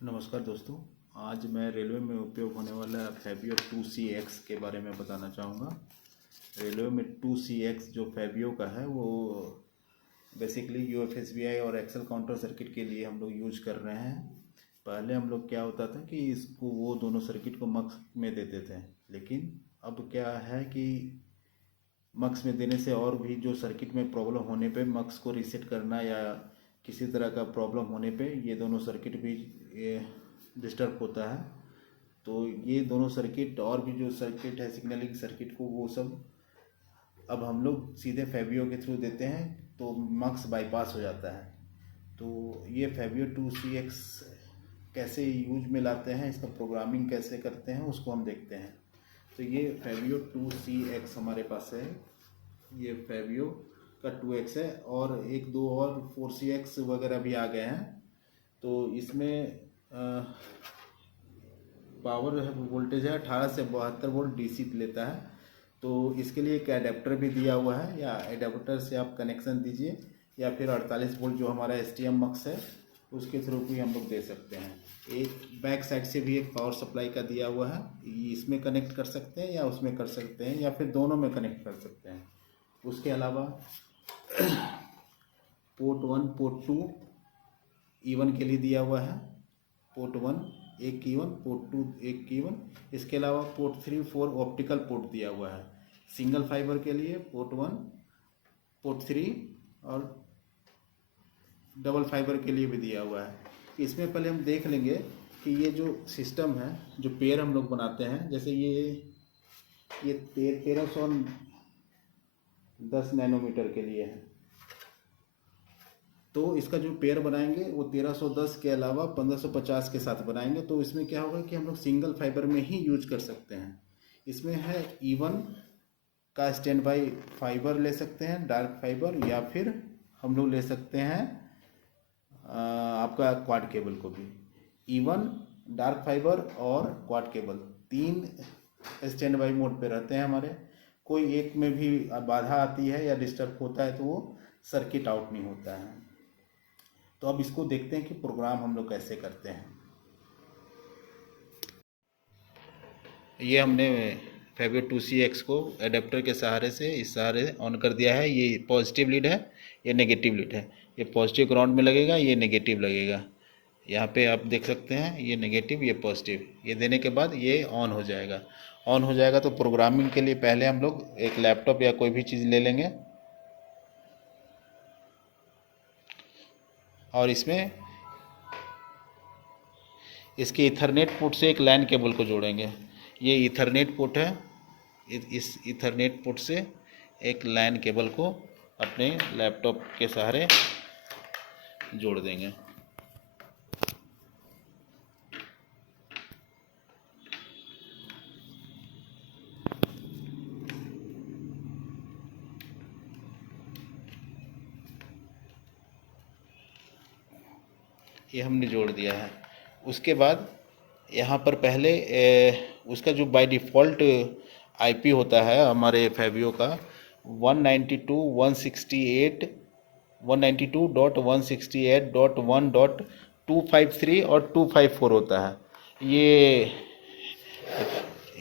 नमस्कार दोस्तों। आज मैं रेलवे में उपयोग होने वाला फैबियो 2CX के बारे में बताना चाहूँगा। रेलवे में 2CX जो फैबियो का है वो बेसिकली UFSBI और एक्सेल काउंटर सर्किट के लिए हम लोग यूज कर रहे हैं। पहले हम लोग क्या होता था कि इसको वो दोनों सर्किट को मक्स में देते थे, लेकिन अब क्या है कि मक्स में देने से और भी जो सर्किट में प्रॉब्लम होने पे मक्स को रीसेट करना या किसी तरह का प्रॉब्लम होने पे ये दोनों सर्किट भी डिस्टर्ब होता है। तो ये दोनों सर्किट और भी जो सर्किट है सिग्नलिंग सर्किट को, वो सब अब हम लोग सीधे फैबियो के थ्रू देते हैं तो मक्स बाईपास हो जाता है। तो ये फैबियो 2CX कैसे यूज में लाते हैं, इसका प्रोग्रामिंग कैसे करते हैं उसको हम देखते हैं। तो ये फैबियो 2CX हमारे पास है। ये फैबियो का 2X है और एक दो और 4CX वगैरह भी आ गए हैं। तो इसमें पावर वोल्टेज है 18 से 72 वोल्ट DC लेता है। तो इसके लिए एक एडेप्टर भी दिया हुआ है, या एडेप्टर से आप कनेक्शन दीजिए या फिर 48 वोल्ट जो हमारा STM मक्स है उसके थ्रू भी हम लोग दे सकते हैं। एक बैक साइड से भी एक पावर सप्लाई का दिया हुआ है, इसमें कनेक्ट कर सकते हैं या उसमें कर सकते हैं या फिर दोनों में कनेक्ट कर सकते हैं। उसके अलावा पोर्ट 1 पोर्ट 2 E1 के लिए दिया हुआ है। पोर्ट 1 एक E1, पोर्ट 2 एक E1। इसके अलावा पोर्ट 3 4 ऑप्टिकल पोर्ट दिया हुआ है। सिंगल फाइबर के लिए पोर्ट 1 पोर्ट 3 और डबल फाइबर के लिए भी दिया हुआ है। इसमें पहले हम देख लेंगे कि ये जो सिस्टम है, जो पेयर हम लोग बनाते हैं, जैसे ये 1310 नैनोमीटर के लिए है। तो इसका जो पेयर बनाएंगे वो 1310 के अलावा 1550 के साथ बनाएंगे। तो इसमें क्या होगा कि हम लोग सिंगल फाइबर में ही यूज कर सकते हैं। इसमें है E1 का स्टैंड बाई फाइबर ले सकते हैं, डार्क फाइबर, या फिर हम लोग ले सकते हैं आपका क्वाड केबल को भी। E1 डार्क फाइबर और क्वाड केबल तीन स्टैंड बाई मोड पे रहते हैं हमारे। कोई एक में भी बाधा आती है या डिस्टर्ब होता है तो वो सर्किट आउट नहीं होता है। तो अब इसको देखते हैं कि प्रोग्राम हम लोग कैसे करते हैं। ये हमने फैबियो 2CX को एडेप्टर के सहारे से इस सहारे ऑन कर दिया है। ये पॉजिटिव लीड है, ये नेगेटिव लीड है। ये पॉजिटिव ग्राउंड में लगेगा, ये नेगेटिव लगेगा। यहाँ पे आप देख सकते हैं ये नेगेटिव ये पॉजिटिव। ये देने के बाद ये ऑन हो जाएगा। ऑन हो जाएगा तो प्रोग्रामिंग के लिए पहले हम लोग एक लैपटॉप या कोई भी चीज़ ले लेंगे और इसमें इसके इथरनेट पोर्ट से एक लैन केबल को जोड़ेंगे। ये इथरनेट पोर्ट है, इस इथरनेट पोर्ट से एक लैन केबल को अपने लैपटॉप के सहारे जोड़ देंगे। ये हमने जोड़ दिया है। उसके बाद यहाँ पर पहले उसका जो बाय डिफ़ॉल्ट IP होता है हमारे फैबियो का 192.168.168.1.253 और 254 होता है।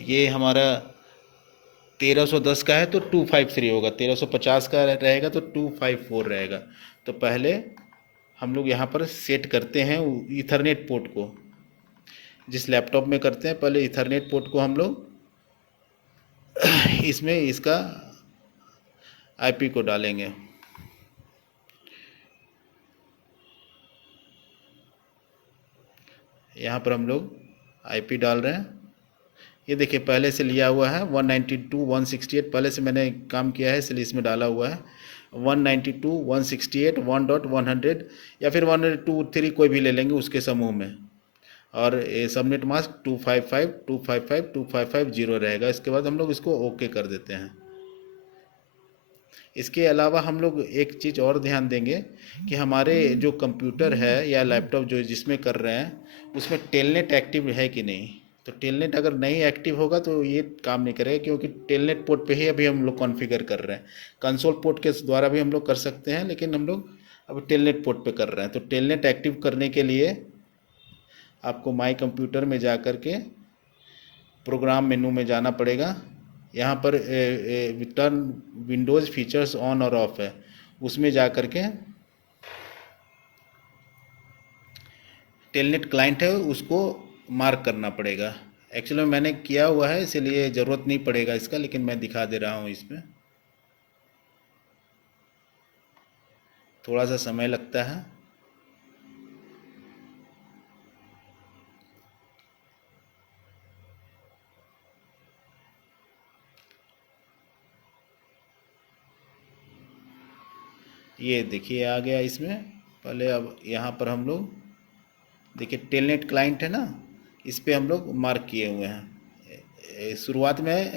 ये हमारा 1310 का है तो 253 होगा, 1350 का रहेगा तो 254 रहेगा। तो पहले हम लोग यहाँ पर सेट करते हैं इथरनेट पोर्ट को। जिस लैपटॉप में करते हैं पहले इथरनेट पोर्ट को हम लोग इसमें इसका IP को डालेंगे। यहाँ पर हम लोग IP डाल रहे हैं। ये देखिए पहले से लिया हुआ है 192.168, पहले से मैंने काम किया है इसलिए इसमें डाला हुआ है 192.168 1.100 या फिर 123 कोई भी ले लेंगे उसके समूह में। और ये सबनेट मास्क 255.255.255.0 रहेगा। इसके बाद हम लोग इसको ओके कर देते हैं। इसके अलावा हम लोग एक चीज़ और ध्यान देंगे कि हमारे जो कंप्यूटर है या लैपटॉप जो जिसमें कर रहे हैं उसमें टेलनेट एक्टिव है कि नहीं। तो टेलनेट अगर नहीं एक्टिव होगा तो ये काम नहीं करेगा, क्योंकि टेलनेट पोर्ट पे ही अभी हम लोग कॉन्फ़िगर कर रहे हैं। कंसोल पोर्ट के द्वारा भी हम लोग कर सकते हैं, लेकिन हम लोग अब टेलनेट पोर्ट पे कर रहे हैं। तो टेलनेट एक्टिव करने के लिए आपको माई कंप्यूटर में जा कर के प्रोग्राम मेनू में जाना पड़ेगा। यहाँ पर टर्न विंडोज़ फीचर्स ऑन और ऑफ है, उसमें जा कर के टेलनेट क्लाइंट है उसको मार्क करना पड़ेगा। एक्चुअली मैंने किया हुआ है इसलिए ज़रूरत नहीं पड़ेगा इसका, लेकिन मैं दिखा दे रहा हूँ। इसमें थोड़ा सा समय लगता है। ये देखिए आ गया इसमें। पहले अब यहाँ पर हम लोग देखिए टेलनेट क्लाइंट है ना, इस पे हम लोग मार्क किए हुए हैं। शुरुआत में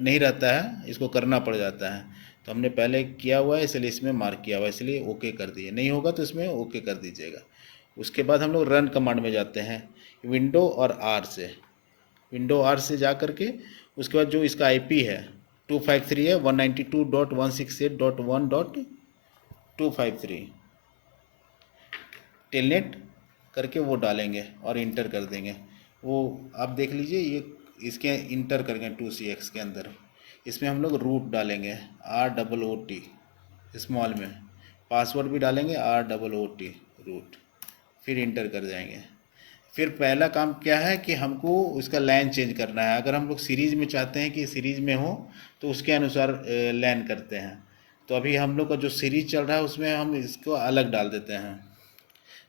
नहीं रहता है, इसको करना पड़ जाता है, तो हमने पहले किया हुआ है इसलिए इसमें मार्क किया हुआ है, इसलिए ओके कर दिए। नहीं होगा तो इसमें ओके कर दीजिएगा। उसके बाद हम लोग रन कमांड में जाते हैं विंडो और आर से। विंडो आर से जा कर के उसके बाद जो इसका आईपी है 253 है 192.168.1.253 टेलनेट करके वो डालेंगे और इंटर कर देंगे। वो आप देख लीजिए, ये इसके इंटर करेंगे 2CX के अंदर। इसमें हम लोग रूट डालेंगे ROOT स्मॉल में, पासवर्ड भी डालेंगे ROOT रूट, फिर इंटर कर जाएंगे। फिर पहला काम क्या है कि हमको उसका लैन चेंज करना है। अगर हम लोग सीरीज़ में चाहते हैं कि सीरीज़ में हो तो उसके अनुसार लैन करते हैं। तो अभी हम लोग का जो सीरीज चल रहा है उसमें हम इसको अलग डाल देते हैं।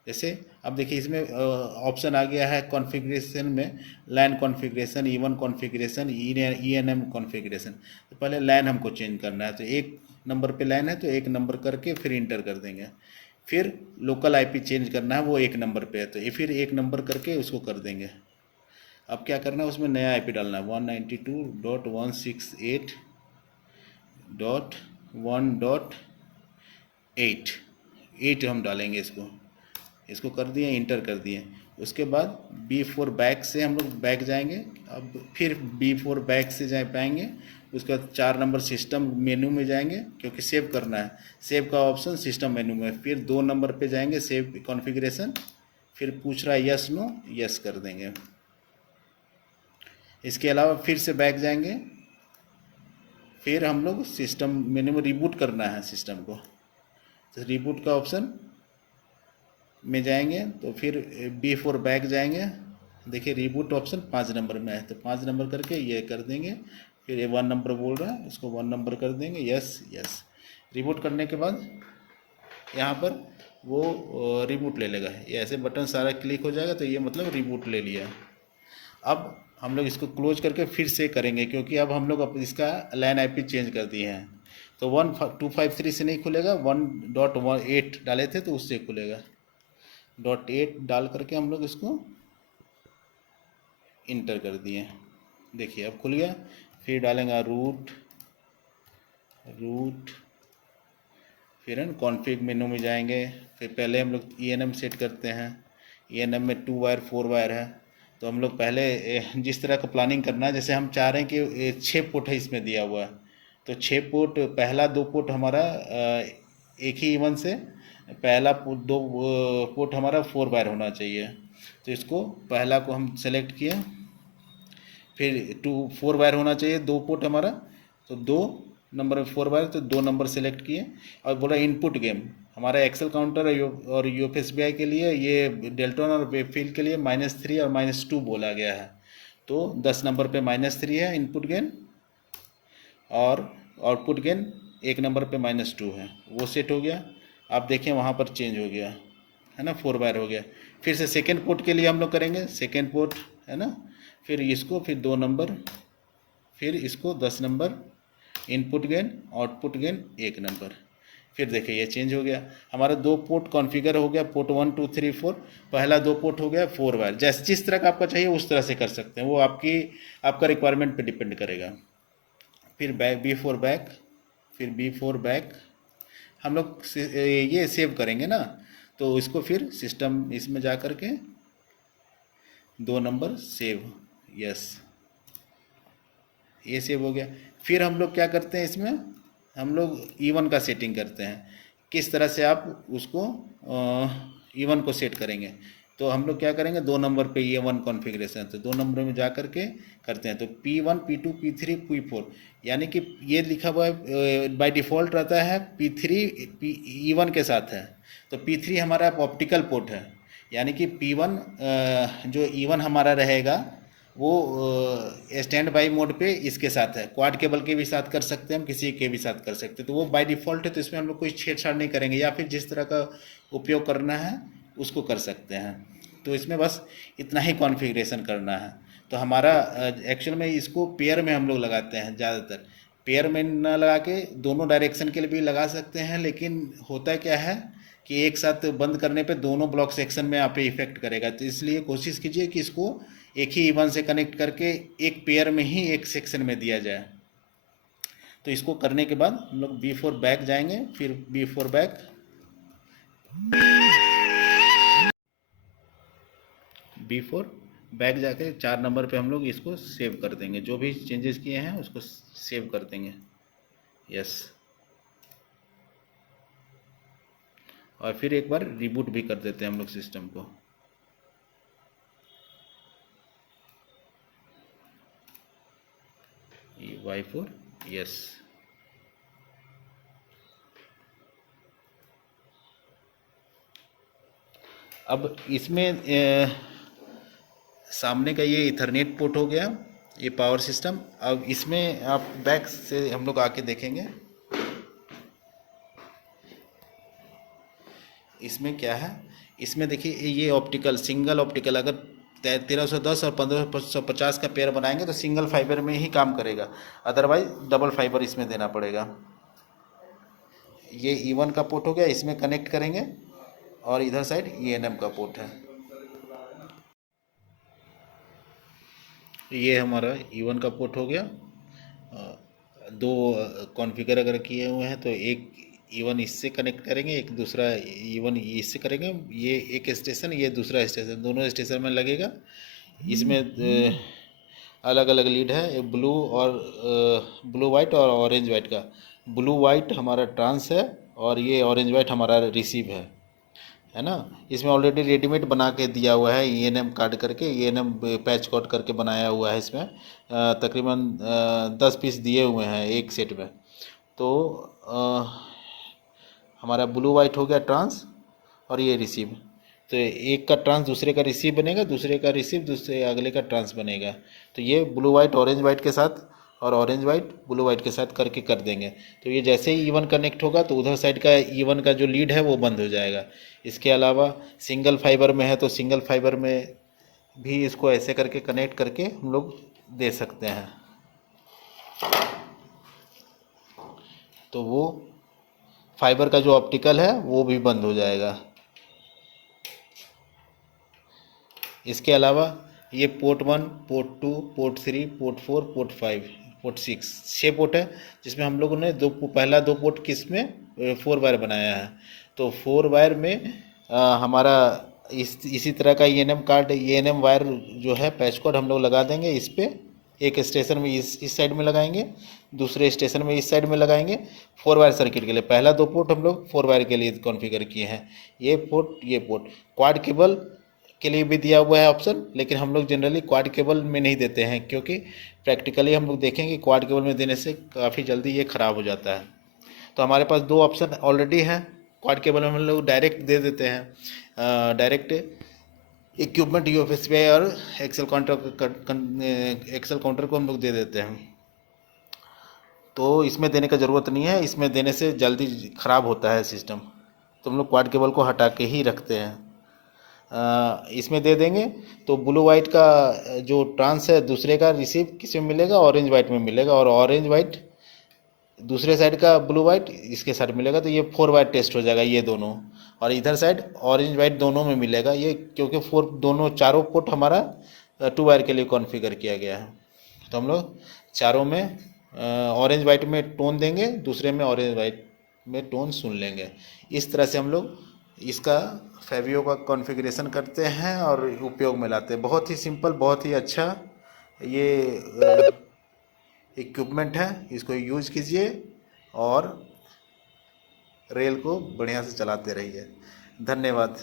जैसे अब देखिए इसमें ऑप्शन आ गया है कॉन्फ़िगरेशन में, LAN configuration, even configuration, ENM configuration. तो पहले लैन हमको चेंज करना है, तो 1 नंबर पे लैन है तो 1 नंबर करके फिर इंटर कर देंगे। फिर लोकल आईपी चेंज करना है, वो 1 नंबर पे है तो ये फिर 1 नंबर करके उसको कर देंगे। अब क्या करना है, उसमें नया आईपी डालना है 192.168.1.8 हम डालेंगे। इसको कर दिए, इंटर कर दिए। उसके बाद B4 बैक से हम लोग बैक जाएंगे। अब फिर B4 बैक से पाएंगे। उसके बाद 4 नंबर सिस्टम मेनू में जाएंगे, क्योंकि सेव करना है, सेव का ऑप्शन सिस्टम मेनू में। फिर 2 नंबर पे जाएंगे सेव कॉन्फ़िगरेशन, फिर पूछ रहा है यस नो, यस कर देंगे। इसके अलावा फिर से बैक जाएंगे, फिर हम लोग सिस्टम मेनू में रिबूट करना है सिस्टम को, तो रिबूट का ऑप्शन में जाएंगे। तो फिर B4 बैक जाएंगे, देखिए रिबूट ऑप्शन 5 नंबर में है तो 5 नंबर करके ये कर देंगे। फिर ये 1 नंबर बोल रहा है, उसको 1 नंबर कर देंगे, यस यस। रिबूट करने के बाद यहाँ पर वो रिबूट ले लेगा। ये ऐसे बटन सारा क्लिक हो जाएगा तो ये मतलब रिबूट ले लिया। अब हम लोग इसको क्लोज करके फिर से करेंगे, क्योंकि अब हम लोग इसका लैन आईपी चेंज कर दिए हैं। तो 1.253 से नहीं खुलेगा, 1.8 डाले थे तो उससे खुलेगा। 1.8 डाल करके हम लोग इसको इंटर कर दिए, देखिए अब खुल गया। फिर डालेंगे रूट, फिर हम कॉन्फ़िग मेनू में जाएंगे। फिर पहले हम लोग ENM सेट करते हैं। ENM में 2 वायर 4 वायर है, तो हम लोग पहले जिस तरह का प्लानिंग करना है, जैसे हम चाह रहे हैं कि 6 पोर्ट है इसमें दिया हुआ है, तो 6 पोर्ट, पहला 2 पोर्ट हमारा एक ही इवन से, पहला 2 पोर्ट हमारा 4 वायर होना चाहिए। तो इसको पहला को हम सेलेक्ट किए, फिर 4 वायर होना चाहिए 2 पोर्ट हमारा, तो 2 नंबर में 4 वायर, तो 2 नंबर सेलेक्ट किए। और बोला इनपुट गेम, हमारा एक्सेल काउंटर और UFSBI के लिए, ये डेल्टन और वेबफील्ड के लिए -3 और -2 बोला गया है। तो 10 नंबर पे -3 है इनपुट गेन, और आउटपुट गेन 1 नंबर पे -2 है, वो सेट हो गया। आप देखें वहाँ पर चेंज हो गया है ना, 4 वायर हो गया। फिर से सेकेंड पोर्ट के लिए हम लोग करेंगे, सेकेंड पोर्ट है ना, फिर इसको, फिर 2 नंबर, फिर इसको 10 number, input gain output gain 1 number. फिर देखिए ये चेंज हो गया, हमारा 2 पोर्ट कॉन्फ़िगर हो गया, पोर्ट 1 2 3 4, पहला 2 पोर्ट हो गया 4 वायर। जैसे जिस तरह का आपका चाहिए उस तरह से कर सकते हैं, वो आपका रिक्वायरमेंट पे डिपेंड करेगा। फिर B4 बैक, फिर B4 बैक हम लोग ये सेव करेंगे ना, तो इसको फिर सिस्टम इसमें जा कर के 2 नंबर सेव, यस, ये सेव हो गया। फिर हम लोग क्या करते हैं, इसमें हम लोग इवन का सेटिंग करते हैं। किस तरह से आप उसको इवन को सेट करेंगे, तो हम लोग क्या करेंगे, 2 नंबर पे ये 1 कॉन्फ़िगरेशन, तो 2 नंबर में जा करके करते हैं। तो P1 P2 P3 P4, यानी कि ये लिखा हुआ है बाय डिफ़ॉल्ट रहता है P3 E1 के साथ है। तो P3 हमारा ऑप्टिकल पोर्ट है, यानी कि P1 जो E1 हमारा रहेगा वो स्टैंड बाई मोड पे इसके साथ है। क्वाड केबल के भी साथ कर सकते हैं हम, किसी के भी साथ कर सकते हैं। तो वो बाय डिफ़ॉल्ट है, तो इसमें हम लोग कोई छेड़छाड़ नहीं करेंगे, या फिर जिस तरह का उपयोग करना है उसको कर सकते हैं। तो इसमें बस इतना ही कॉन्फ़िगरेशन करना है। तो हमारा एक्चुअल में इसको पेयर में हम लोग लगाते हैं ज़्यादातर। पेयर में ना लगा के दोनों डायरेक्शन के लिए भी लगा सकते हैं, लेकिन होता क्या है कि एक साथ बंद करने पे दोनों ब्लॉक सेक्शन में आप पे इफेक्ट करेगा। तो इसलिए कोशिश कीजिए कि इसको एक ही E1 से कनेक्ट करके एक पेयर में ही एक सेक्शन में दिया जाए। तो इसको करने के बाद हम लोग B4 बैक जाएंगे, फिर B4 बैक, B4 बैक जाके 4 नंबर पे हम लोग इसको सेव कर देंगे। जो भी चेंजेस किए हैं उसको सेव कर देंगे। यस, और फिर एक बार रिबूट भी कर देते हैं हम लोग सिस्टम को। Y4, yes. अब इसमें सामने का ये इथरनेट पोर्ट हो गया, ये पावर सिस्टम। अब इसमें आप बैक से हम लोग आके देखेंगे इसमें क्या है। इसमें देखिए ये ऑप्टिकल, सिंगल ऑप्टिकल, अगर 1310 और 1550 का पेयर बनाएंगे तो सिंगल फाइबर में ही काम करेगा, अदरवाइज डबल फाइबर इसमें देना पड़ेगा। ये E1 का पोर्ट हो गया, इसमें कनेक्ट करेंगे, और इधर साइड ENM का पोर्ट है। ये हमारा E1 का पोर्ट हो गया। दो कॉन्फ़िगर अगर किए हुए हैं तो एक E1 इससे कनेक्ट करेंगे, एक दूसरा E1 इससे करेंगे। ये एक स्टेशन, ये दूसरा स्टेशन, दोनों स्टेशन में लगेगा। इसमें अलग अलग लीड है, ब्लू और ब्लू वाइट और ऑरेंज वाइट का। ब्लू वाइट हमारा ट्रांस है और ये ऑरेंज वाइट हमारा रिसीव है ना। इसमें ऑलरेडी रेडीमेड बना के दिया हुआ है, ENM कार्ड करके, ENM पैच कोड करके बनाया हुआ है। इसमें तकरीबन 10 पीस दिए हुए हैं एक सेट में। तो हमारा ब्लू वाइट हो गया ट्रांस, और ये रिसीव। तो एक का ट्रांस दूसरे का रिसीव बनेगा, दूसरे का रिसीव दूसरे अगले का ट्रांस बनेगा। तो ये ब्लू वाइट ऑरेंज वाइट के साथ और ऑरेंज वाइट ब्लू वाइट के साथ करके कर देंगे। तो ये जैसे ही E1 कनेक्ट होगा तो उधर साइड का E1 का जो लीड है वो बंद हो जाएगा। इसके अलावा सिंगल फाइबर में है तो सिंगल फाइबर में भी इसको ऐसे करके कनेक्ट करके हम लोग दे सकते हैं। तो वो फाइबर का जो ऑप्टिकल है वो भी बंद हो जाएगा। इसके अलावा ये port 1, port 2, port 3, port 4, port 5, port 6, 6 port है, जिसमें हम लोगों ने पहला 2 पोर्ट किस में 4 वायर बनाया है। तो 4 वायर में हमारा इसी तरह का ENM कार्ड, ENM वायर जो है पैच कोड हम लोग लगा देंगे इस पर। एक स्टेशन में इस साइड में लगाएंगे, दूसरे स्टेशन में इस साइड में लगाएंगे। 4 वायर सर्किट के लिए पहला 2 पोर्ट हम लोग 4 वायर के लिए कॉन्फ़िगर किए हैं। ये पोर्ट क्वाड केबल के लिए भी दिया हुआ है ऑप्शन, लेकिन हम लोग जनरली क्वाड केबल में नहीं देते हैं, क्योंकि प्रैक्टिकली हम लोग देखेंगे क्वाड केबल में देने से काफ़ी जल्दी ये ख़राब हो जाता है। तो हमारे पास 2 ऑप्शन ऑलरेडी हैं। क्वाड केबल में हम लोग डायरेक्ट दे देते हैं, डायरेक्ट इक्विपमेंट UFSPI और एक्सेल काउंटर को हम लोग दे देते हैं। तो इसमें देने का ज़रूरत नहीं है, इसमें देने से जल्दी ख़राब होता है सिस्टम। तो हम लोग क्वाड केबल को हटा के ही रखते हैं। इसमें दे देंगे तो ब्लू वाइट का जो ट्रांस है दूसरे का रिसीव किस में मिलेगा, ऑरेंज वाइट में मिलेगा, और ऑरेंज वाइट दूसरे साइड का ब्लू वाइट इसके साइड मिलेगा। तो ये 4 वाइट टेस्ट हो जाएगा ये दोनों, और इधर साइड ऑरेंज वाइट दोनों में मिलेगा ये, क्योंकि 4 दोनों चारों पोर्ट हमारा 2 वायर के लिए कॉन्फ़िगर किया गया है। तो हम लोग चारों में ऑरेंज वाइट में टोन देंगे, दूसरे में ऑरेंज वाइट में टोन सुन लेंगे। इस तरह से हम लोग इसका फैबियो का कॉन्फ़िगरेशन करते हैं और उपयोग में लाते हैं। बहुत ही सिंपल, बहुत ही अच्छा ये इक्विपमेंट है। इसको यूज़ कीजिए और रेल को बढ़िया से चलाते रहिए। धन्यवाद।